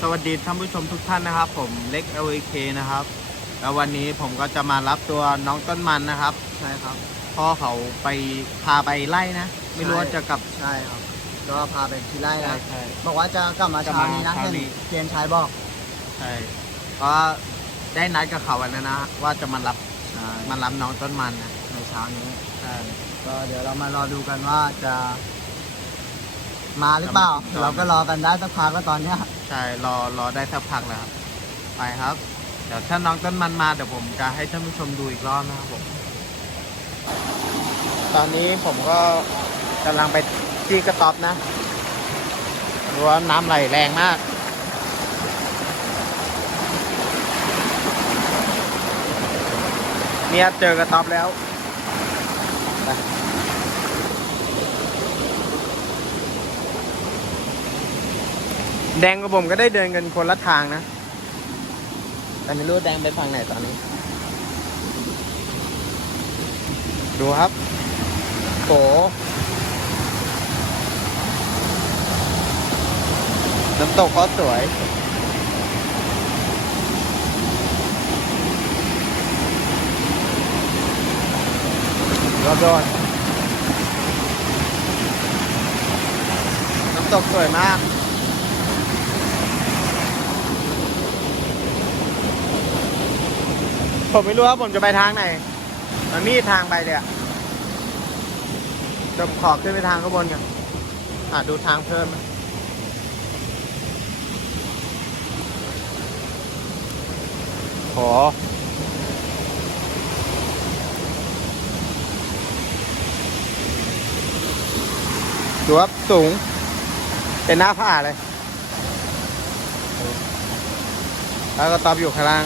สวัสดีท่านผู้ชมทุกท่านนะครับ ผมเล็ก LK นะครับ แล้ววันนี้ผมก็จะมารับตัวน้องต้นมันนะครับ ใช่ครับ พ่อเขาไปพาไปไล่นะ ไม่รู้ว่าจะกลับ ใช่ครับ ก็พาไปที่ไร่ใช่นะ ใช่ บอกว่าจะกลับมาจะเช้ามานี้นะเช้าเห็นนี้เจนชายบอก ใช่เพราะว่าได้นัดกับเขาวันนั้นนะ ว่าจะมารับใช่มารับน้องต้นมันนะในเช้านี้ ใช่ ก็เดี๋ยวเรามารอดูกันว่าจะ มาหรือเปล่าจะมาเราก็รอกันได้สักพักก็ตอนเนี้ยใช่รอรอได้สักพักแล้วครับไปครับ เดี๋ยวถ้าน้องต้นมันมาเดี๋ยวผมจะให้ท่านผู้ชมดูอีกรอบนะครับผมตอนนี้ผมก็กำลังไปที่กระต๊อบนะดูว่าน้ำไหลแรงมาก เนี่ยเจอกระต๊อบแล้ว แดงกับผมก็ได้เดินกันคนละทางนะ แต่ไม่รู้แดงไปฝั่งไหนตอนนี้ ดูครับโหน้ำตกก็สวยยอดยอดน้ำตกสวยมาก ผมไม่รู้ว่าผมจะไปทางไหน มันมีทางไปเลยอะจะขอขึ้นไปทางข้างบนกันอะดูทางเพิ่มนะโหดูครับสูง เป็นหน้าผาเลย แล้วก็ตอบอยู่ข้างล่าง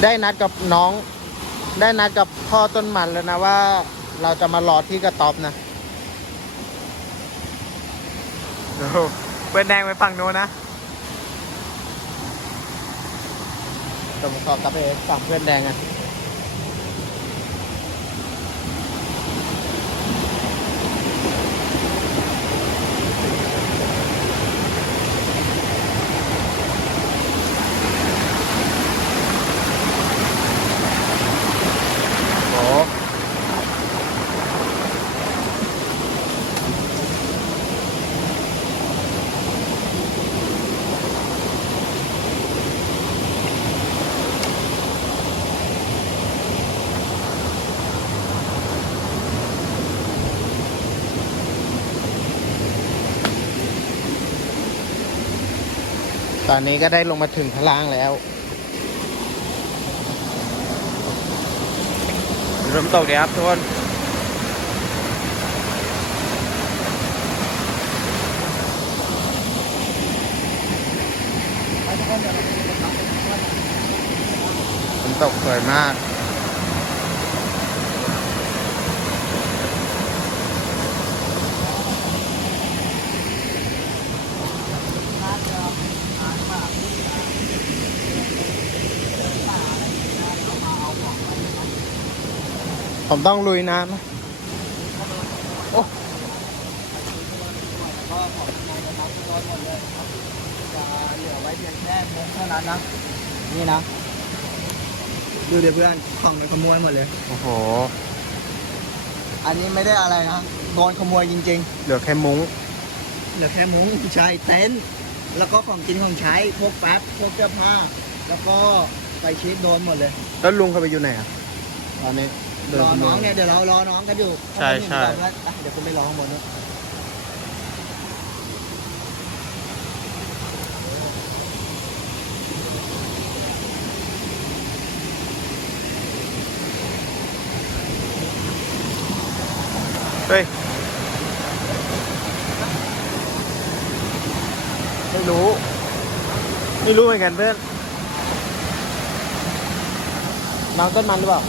ได้นัดกับน้อง ได้นัดกับพ่อต้นมันแล้วนะว่า เราจะมารอที่กระต๊อบนะดูเพื่อนแดงไปฝั่งโน้นนะเดี๋ยวผมขอกลับไปฝั่งเพื่อนแดงอะ โอ้ต อนนี้ก็ได้ลงมาถึงข้างล่างแล้วเริ่มตกเดี๋ยวครับทุกคนฝนตกสวยมาก ผมต้องลุยน้ำนะโอ้ก็ของในกระต๊อบก็หมดเลยจะเหลือไว้เพียงแค่มุ้งเท่านั้นนะ นี่นะ ดูเดี๋ยวเพื่อนของมันขโมยหมดเลย โอ้โห อันนี้ไม่ได้อะไรนะโดนขโมยจริง เหลือแค่มุ้งๆ เหลือแค่มุ้งใช่เต็นท์แล้วก็ของกินของใช้พวกแป๊บพวกเสื้อผ้า แล้วก็ไฟชีสโดนหมดเลย แล้วลุงเขาไปอยู่ไหนอะตอนนี้ ดิรอข้าน้องมาเนี่ยเดี๋ยวเรารอน้องกันอยู่ใช่ใช่ข้างบนนี่ก่อนเพื่อนอะเดี๋ยวคุณไปรอข้างบนนู้นเฮ้ย ไม่รู้ ไม่รู้เหมือนกันเพื่อน น้องต้นมันหรือเปล่า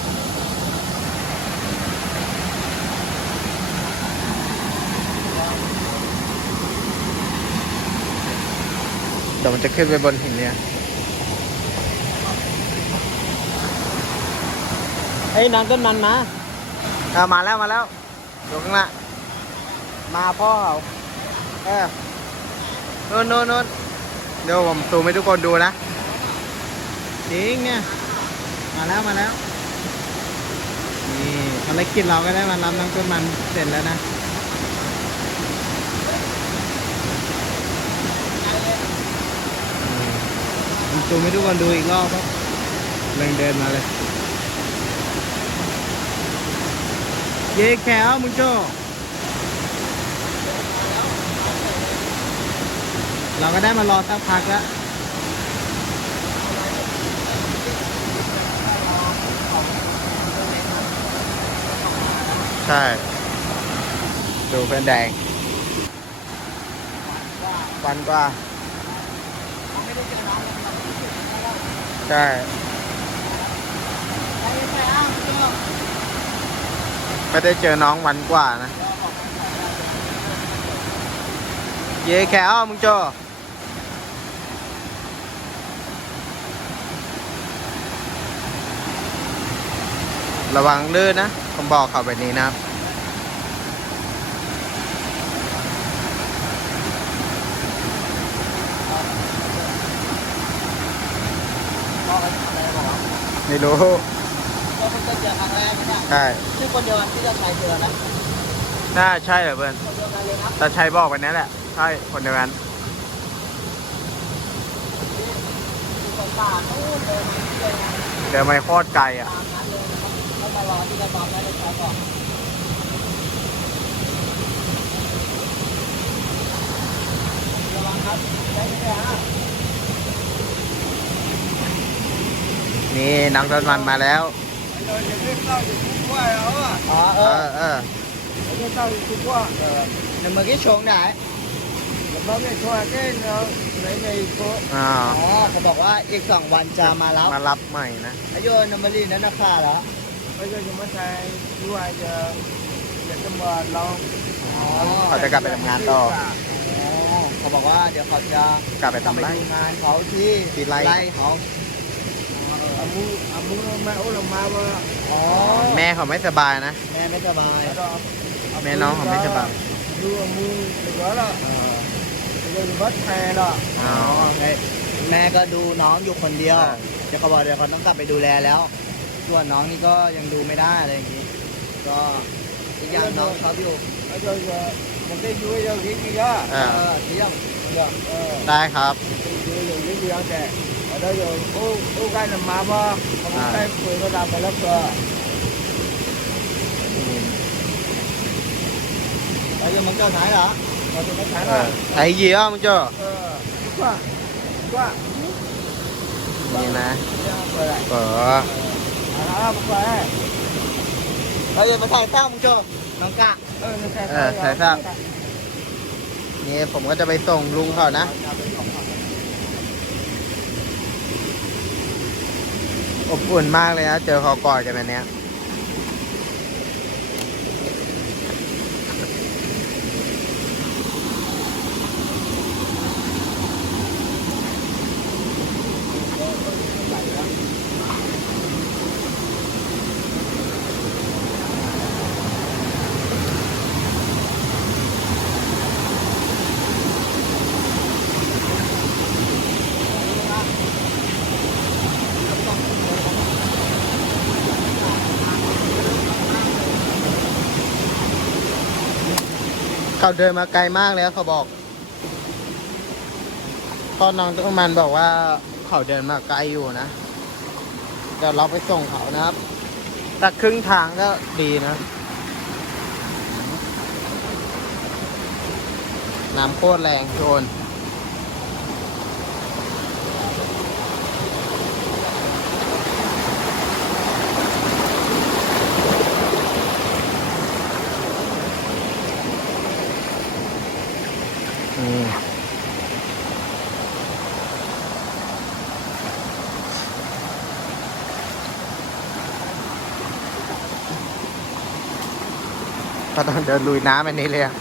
ดี๋ยวมันจะขึ้นไปบนหินเนี่ยเอ้ยน้องต้นมันมาเอามาแล้วมาแล้วอยู่ข้างหน้ามาพ่อเขาเออโน่นโน่นโน่นเดี๋ยวผมซูมให้ทุกคนดูนะจริงเนี่ยมาแล้วมาแล้วนี่ภารกิจเราก็ได้มารับน้องต้นมันเสร็จแล้วนะ ผมซูมให้ทุกคนดูอีกรอบครับเร่งเดินมาเลย เย้แขวมึงโจเราก็ได้มารอสักพักแล้วใช่ ดูเพื่อนแดงวันกว่า ใช่ไม่ได้เจอน้องวันกว่านะ เย่แขวมึงโจระวังลื่นนะ ผมบอกเขาแบบนี้นะครับ ไม่รู้ก็เพิ่งจะเจอครั้งแรกเนี่ยใช่ชื่อคนเดียวกันที่จะใช้เจอนะน่าใช่เหรอเพื่อนคนเดียวกันเลยนะแต่ชัยบอกไปนั่นแหละใช่คนเดียวกันอยู่ตรงป่านู่นเลยเลยนะเดินไปโคตรไกลอะ ตามนั้นเลยนะครับต้องมารอที่กระต๊อบได้เลยครับก่อนระวังครับได้ไหมฮะ นี่น้องต้นมันมาแล้วเราจะเรียกเต้าอยู่ทุกว่าแล้วอะอ๋อเอเอออเออเรียกเต้าถูกว่าเออแต่เมื่อกี้ชงไหนเราไม่ชงแค่เราไหนในโต๊ะอ่าอ๋อเขาบอกว่าอีกสองวันจะมารับมารับใหม่นะอายุนมารีนั่นนะค่ะแล้วอายุจะมาใช้ด้วยจะจะจะมาลองเขาจะกลับไปทำงานต่อเขาบอกว่าเดี๋ยวเขาจะกลับไปทำไร ดูงานเขาที่ที่ไร่ เขา อามูอามูแม่โอ้ลงมาว่าอ๋อแม่เขาไม่สบายนะ แม่ไม่สบาย แม่น้องเขาไม่สบายดูอามูเหลือละเออเหลือวัดแทนละอ๋อให้แม่ก็ดูน้องอยู่คนเดียวใช่เดี๋ยวเขาบอกเดี๋ยวเขาต้องกลับไปดูแลแล้วส่วนน้องนี่ก็ยังดูไม่ได้อะไรอย่างนี้ ก็อีกอย่างน้องเขาอยู่อาจจะมันได้อยู่อย่างนี้กี่อะเอเอออเที่ยงเออได้ครับอยู่อย่างนี้กี่อย่างแต่ ở đây rồi ô ô cái là mà mà không À. cái người nó làm mà lắm cơ แล้วยังมันก็ท้ายเหรอ mà tụi nó เอ thắng อ rồi ไอ้เหี้ยมึงโจ ờ quá quá นี่นะ rồi lại เออ à không phải เราจะมาถ่ายเต้ามึงเจอน้องกะ ờ nó sẽ เออใส่ทราบนี่ผมก็จะไปส่งลุงเขานะ อบอุ่นมากเลยนะเจอเขากอดกันอันเนี้ย เขาเดินมาไกลมากแล้วเขาบอกตอนน้องตุกมันบอกว่าเขาเดินมาไกลอยู่นะเดี๋ยวเราไปส่งเขานะครับแต่ครึ่งทางก็ดีนะน้ำโคตรแรงโจน เดินลุยน้ำอันนี้เลยอะ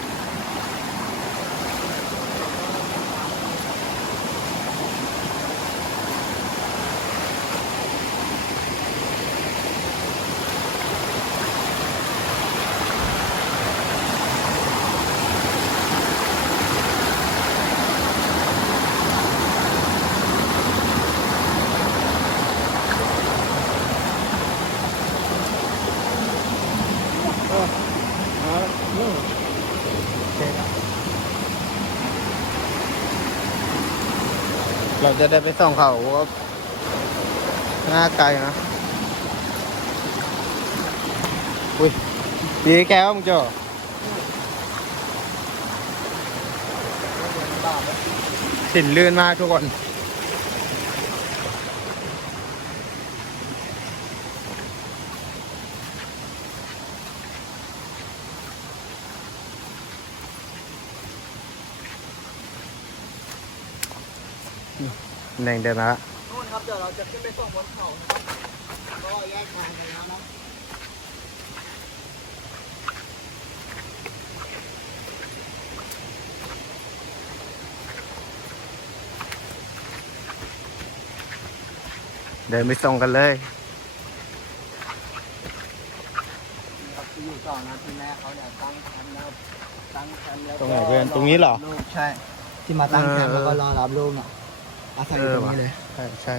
เราจะได้ไปส่องเขาว่าหน้าไกลนะ อุ้ยดีแกวมึงเจ้าสินลื่นมากทุกคน แดงเดินมาละนู่นครับเดี๋ยวเราจะขึ้นไปส่งบนเขานะครับก็แยกทางกันแล้วนะเดินไปส่งกันเลยครับที่อยู่ต่อนะที่แม่เขาเนี่ยตั้งแคมป์แล้วตั้งแคมป์แล้วตรงไหนเพื่อนตรงนี้เหรอ ลูกใช่ ที่มาตั้งแคมป์เออแล้วก็รอรับลูกอะ อาศัยอยู่ตรงนี้เลยใช่ใช่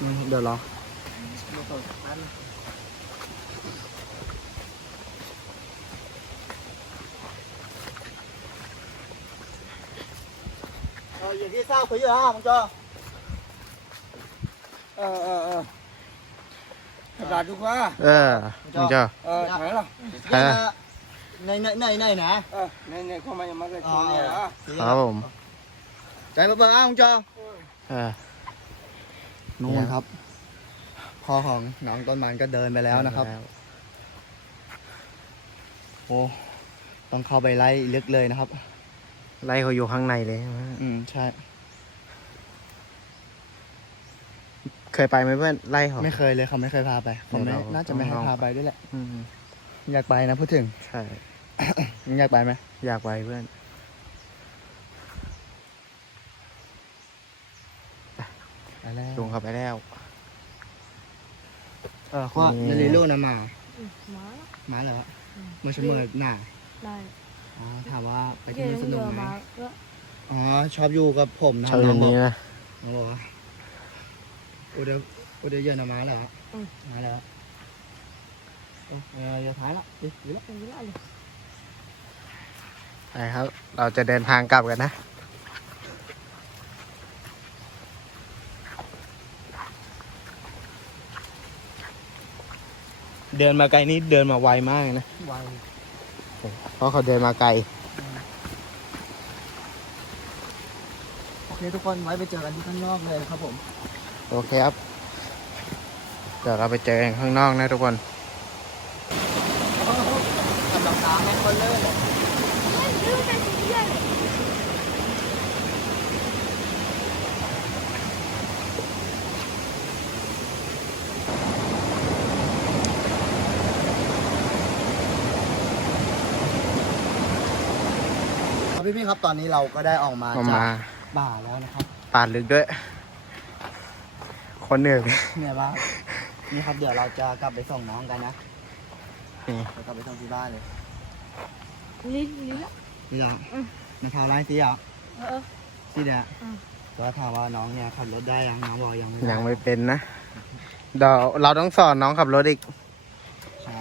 อืมเดี๋ยวรอเอออย่างที่ทราบคืออย่างมึงจ้า ờ ờ ờ thật là đúng quá เออมึงเจ้า ờ thấy là ในในในในนะ ờ này này không mày mà cái Ờ, chỗ này ờ. à ครับผม ใจเบอร์เบอร์อ้าวมึงจ้าเออ นู่นครับ พ่อของน้องต้นมันก็เดินไปแล้วนะครับ โอ้ต้องเข้าไปไล่ลึกเลยนะครับ ไล่เขาอยู่ข้างในเลยใช่ไหมอืมใช่ เคยไปไหมเพื่อนไล่เขา ไม่เคยเลยเขาไม่เคยพาไปเขาไม่เดี๋ยวเราน่าจะไม่ให้ต้องลอง พาไปด้วยแหละ อืมอยากไปนะพูดถึง ใช่มึงอยากไปไหมอยากไปเพื่อน ไปแล้วจุงเขาไปแล้ว เออข้อนี่นาฬิลูกนะมา Ừ, má มาแล้วอะอืมเมื่อชั่วโมงหน้า đây อ๋อถามว่าไปที่ kia นู่นส đến นุก giờ ไหม mà cứ อ๋อชอบอยู่กับผมนะชอบอย่างบอนี้กนะ น้องบอกว่าโอเดอโอเดอเยอะนะมาแล้วเหรออืมมาแล้วเออเอออย่าท้ายละดิดิละ cái gì lại ไปครับ เราจะเดินทางกลับกันนะ เดินมาไกลนี่เดินมาไวมากเลยนะ ไวเพราะเขาเดินมาไกล โอเคทุกคนไว้ไปเจอกันที่ข้างนอกเลยครับผม โอเคครับ เดี๋ยวเราไปเจอกันข้างนอกนะทุกคนกำลังน้ำแม่งคนเลิศเลยครั พี่ๆครับตอนนี้เราก็ได้ออกมาออกจามากบ่าแล้วนะครับปาดลึกด้วย คนเหนื่อยเนี่ยบ้างนี่ครับเดี๋ยวเราจะกลับไปส่งน้องกันนะนี่จะกลับไปส่งที่บ้านเลย lý lý lắm นี่เหรออืมมาทำไรสิอะ ờ สิเดียอืม ก็ถามว่าน้องเนี่ยขับรถได้ยังน้องบอกยังไม่ได้ยังไม่เป็นนะเดี๋ยวเราต้องสอนน้องขับรถอีก ใช่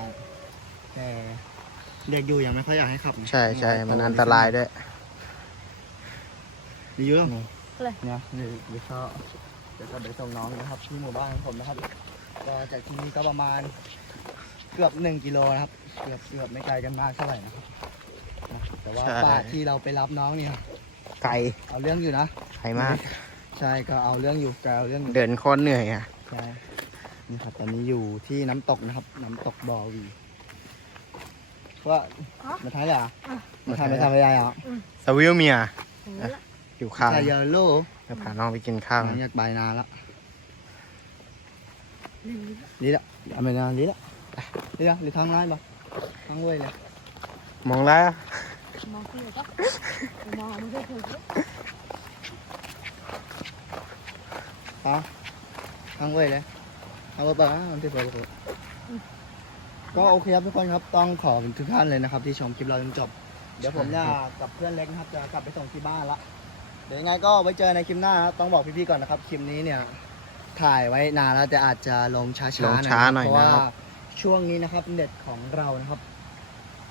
แต่เด็กอยู่ยังไม่ค่อยอยากให้ขับนะใช่ใช่มันอันตรายด้วย ดีอยู่นี่เนี่ยเดี๋ยวเดี๋ยวเขาเดี๋ยวก็ไปส่งน้องนะครับที่หมู่บ้านของผมนะครับก็จากที่นี่ก็ประมาณเกือบหนึ่งกิโลนะครับ เกือบเกือบไม่ไกลกันมากเท่าไหร่นะครับนะแต่ว่าใช่ ป่าที่เราไปรับน้องเนี่ย ไกลเอาเรื่องอยู่นะ ไกลมาก ใช่ก็เอาเรื่องอยู่ก็เอาเรื่องอยู่เดินโคตรเหนื่อยอะ ใช่นี่ครับตอนนี้อยู่ที่น้ำตกนะครับ น้ำตกบ่อวีว่าฮะมาท้ายเลยเหรอะอะมาทำไปทำอะไรอะสวิลเมีย thế là อยู่ข้าวชายเยลโล่จะพาน้องไปกินข้าวอยากไปนานละ lý lý นี่ละเอาไปนานนี่ละนี่ละหรือทางร้านปะทางเว้ยเลยมองแล้ว mà không được mà không được thôi ปะทางเว้ยเลยเอาไปปะมันที่เปิดประตูก็โอเคครับทุกคนครับต้องขอบคุณทุกท่านเลยนะครับ ที่ชมคลิปเราจนจบ เดี๋ยวผมจะกับเพื่อนเล็กนะครับจะกลับไปส่งที่บ้านละ เดี๋ยวยังไงก็ไว้เจอในคลิปหน้าครับต้องบอกพี่ๆก่อนนะครับคลิปนี้เนี่ยถ่ายไว้นานแล้วแต่อาจจะลงช้าๆลงช้าหน่อยเพราะว่านะครับ ช่วงนี้นะครับเน็ตของเรานะครับ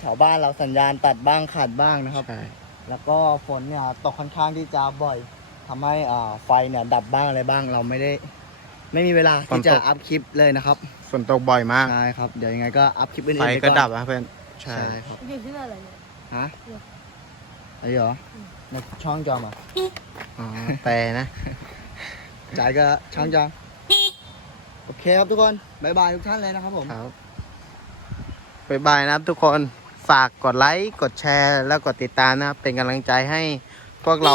แถวบ้านเราสัญญาณตัดบ้างขาดบ้างนะครับ ใช่แล้วก็ฝนเนี่ยตกค่อนข้างที่จะบ่อยทำให้อ่าไฟเนี่ยดับบ้างอะไรบ้างเราไม่ได้ ไม่มีเวลาที่จะอัพคลิปเลยนะครับฝนตกบ่อยมาก ใช่ครับเดี๋ยวยังไงก็อัพคลิปอื่นๆไฟไปก็อนดับนะเพื่อนใช่ใช่ครับเด็กชื่ออะไรเนี่ย ฮะ เหรออะไรเหรอในช่องจอมอะอ๋อแต่นะจ่ายก็ช่องจอมโอเคครับทุกคนบายบายทุกท่านเลยนะครับผมครับบ๊ายบายนะครับทุกคนฝากกดไลค์กดแชร์แล้วกดติดตามนะครับเป็นกำลังใจให้พวกเรา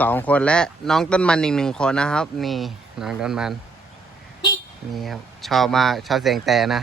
สองคนและน้องต้นมันอีกหนึ่งคนนะครับ นี่น้องต้นมัน นี่ครับชอบมากชอบเสียงแต่นะ